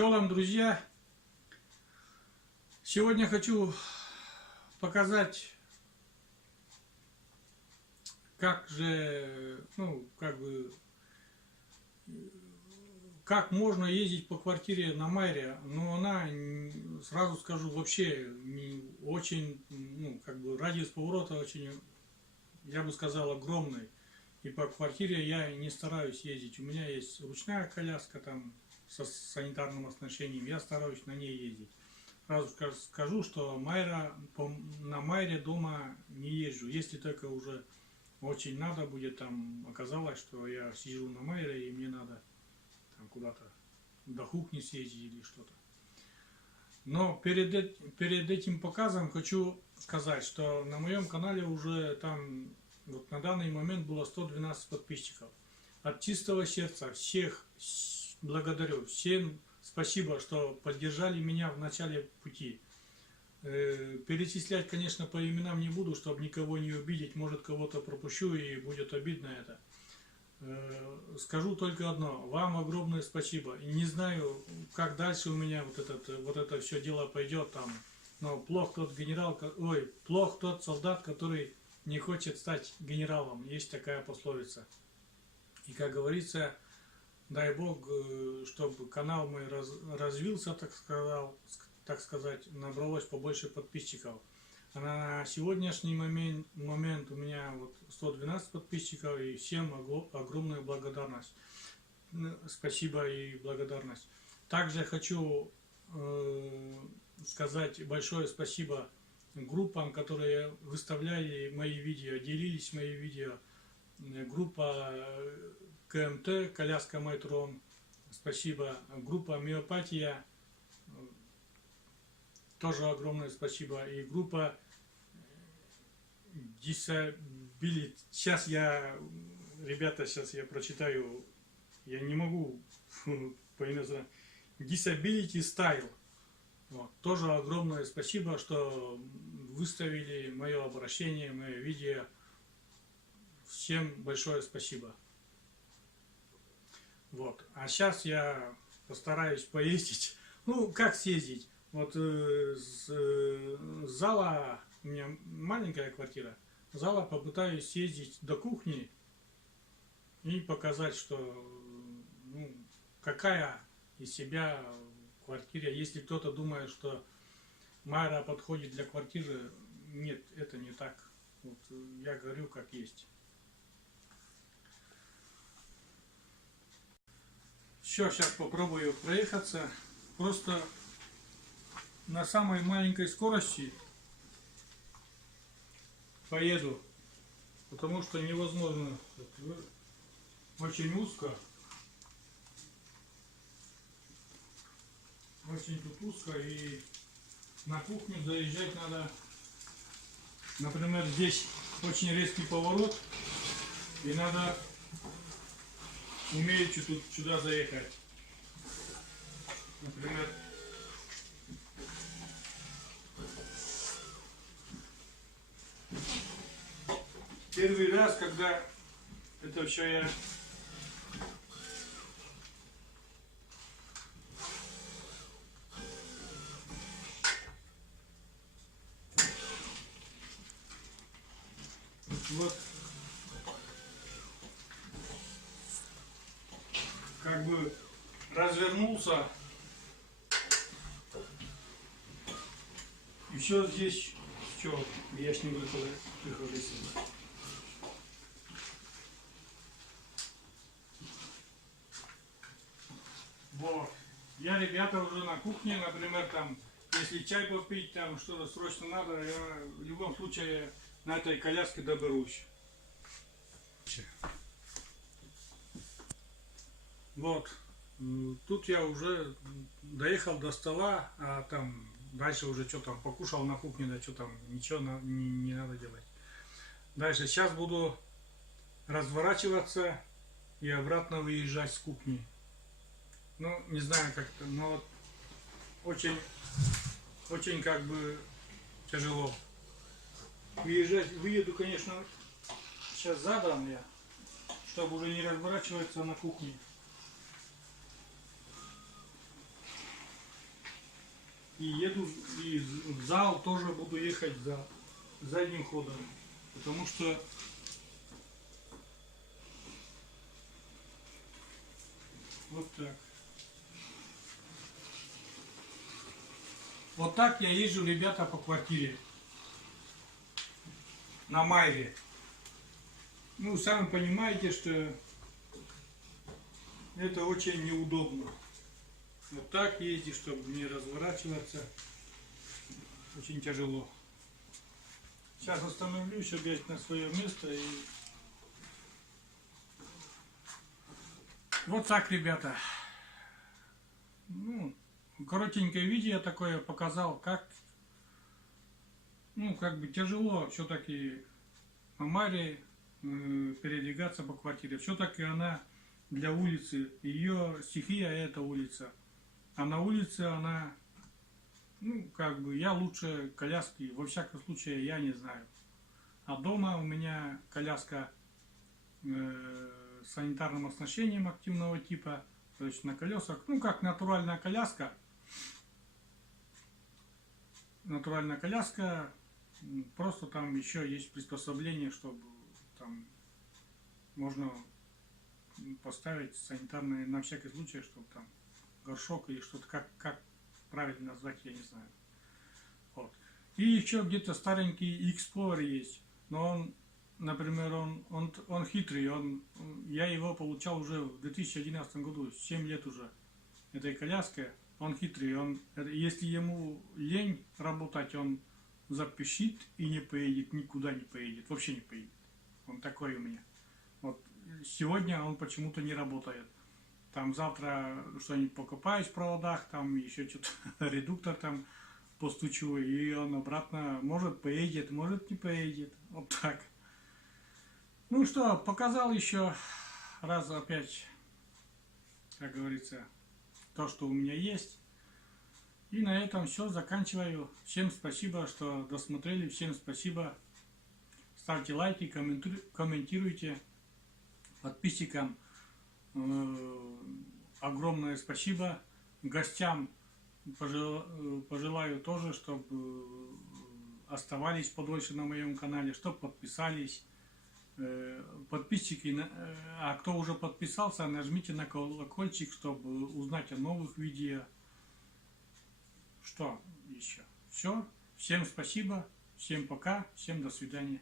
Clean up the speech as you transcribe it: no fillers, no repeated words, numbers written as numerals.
Шалом, друзья! Сегодня хочу показать, как же, как можно ездить по квартире на Майре, но она, сразу скажу, вообще не очень, радиус поворота очень, я бы сказал, огромный. И по квартире я не стараюсь ездить. У меня есть ручная коляска там со санитарным оснащением, я стараюсь на ней ездить. Сразу скажу, что на Майре дома не езжу. Если только уже очень надо будет, там оказалось, что я сижу на Майре и мне надо там куда-то до кухни съездить или что-то. Но перед этим показом хочу сказать, что на моем канале уже там вот на данный момент было 112 подписчиков. От чистого сердца всех благодарю. Всем спасибо, что поддержали меня в начале пути. Перечислять, конечно, по именам не буду, чтобы никого не обидеть. Может, кого-то пропущу и будет обидно это. Скажу только одно. Вам огромное спасибо. И не знаю, как дальше у меня вот это все дело пойдет там. Но плох тот плох тот солдат, который не хочет стать генералом. Есть такая пословица. И, как говорится, дай Бог, чтобы канал мой развился, так сказать, набралось побольше подписчиков. А на сегодняшний момент у меня вот 112 подписчиков, и всем огромная благодарность. Спасибо и благодарность. Также хочу сказать большое спасибо группам, которые выставляли мои видео, делились мои видео. Группа КМТ, Коляска Майтрон, спасибо. Группа Миопатия, тоже огромное спасибо. И группа Disability. Сейчас я прочитаю, я не могу по-иноземному. Disability Style. Вот. Тоже огромное спасибо, что выставили мое обращение, мое видео. Всем большое спасибо. Вот. А сейчас я постараюсь поездить. Ну, как съездить? Вот с зала, у меня маленькая квартира, с зала попытаюсь съездить до кухни и показать, что какая из себя квартира. Если кто-то думает, что Майра подходит для квартиры, нет, это не так. Вот я говорю как есть. Все, сейчас попробую проехаться. Просто на самой маленькой скорости поеду, потому что невозможно. Очень узко. Очень тут узко, и на кухню заезжать надо. Например, здесь очень резкий поворот, и надо уметь сюда заехать. Например, первый раз, когда это все я вот как бы развернулся, и все здесь, что я с ним приходится. Вот. Я, ребята, уже на кухне, например, там, если чай попить, там что-то срочно надо, я в любом случае на этой коляске доберусь. Вот. Тут я уже доехал до стола, а там дальше уже что там покушал на кухне, да что там, ничего не надо делать. Дальше сейчас буду разворачиваться и обратно выезжать с кухни. Ну, не знаю как это, но вот очень как бы тяжело. Выеду, конечно, сейчас задом я, чтобы уже не разворачиваться на кухне. И еду, и в зал тоже буду ехать за задним ходом. Потому что вот так. Вот так я езжу, ребята, по квартире. На Майре. Ну, сами понимаете, что это очень неудобно. Вот так ездить, чтобы не разворачиваться, очень тяжело. Сейчас остановлюсь опять на свое место. И вот так, ребята. Ну, коротенькое видео такое показал, как, ну, как бы тяжело все-таки на Майре передвигаться по квартире. Все-таки она для улицы, ее стихия это улица. А на улице она, ну, как бы, я лучше коляски, во всяком случае, я не знаю. А дома у меня коляска с санитарным оснащением активного типа, то есть на колесах, ну, как натуральная коляска. Натуральная коляска, просто там еще есть приспособление, чтобы там можно поставить санитарные на всякий случай, чтобы там горшок или что-то, как правильно назвать, я не знаю. Вот. И еще где-то старенький Explorer есть, но он, например, он хитрый, я его получал уже в 2011 году, 7 лет уже, этой коляской. Он хитрый, если ему лень работать, он запищит и не поедет, никуда не поедет, вообще не поедет. Он такой у меня. Вот сегодня он почему-то не работает. Там завтра что-нибудь покопаюсь в проводах, там еще что-то, редуктор там постучу, и он обратно, может поедет, может не поедет. Вот так. Ну что, показал еще раз опять, как говорится, то, что у меня есть. И на этом все, заканчиваю. Всем спасибо, что досмотрели, всем спасибо. Ставьте лайки, комментируйте. Подписчикам огромное спасибо. Гостям пожелаю тоже, чтобы оставались подольше на моем канале, чтобы подписались. Подписчики, а кто уже подписался, нажмите на колокольчик, чтобы узнать о новых видео. Что еще? Все. Всем спасибо. Всем пока. Всем до свидания.